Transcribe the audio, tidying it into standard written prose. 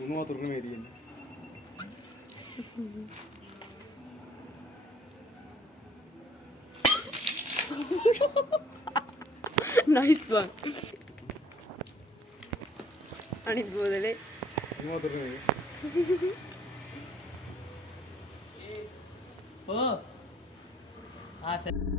ഒന്ന് മാത്രം മേടിക്കുന്നു. Nice one. आणि बोलले ഒന്ന് മാത്രം മേടി. हो. हा सर.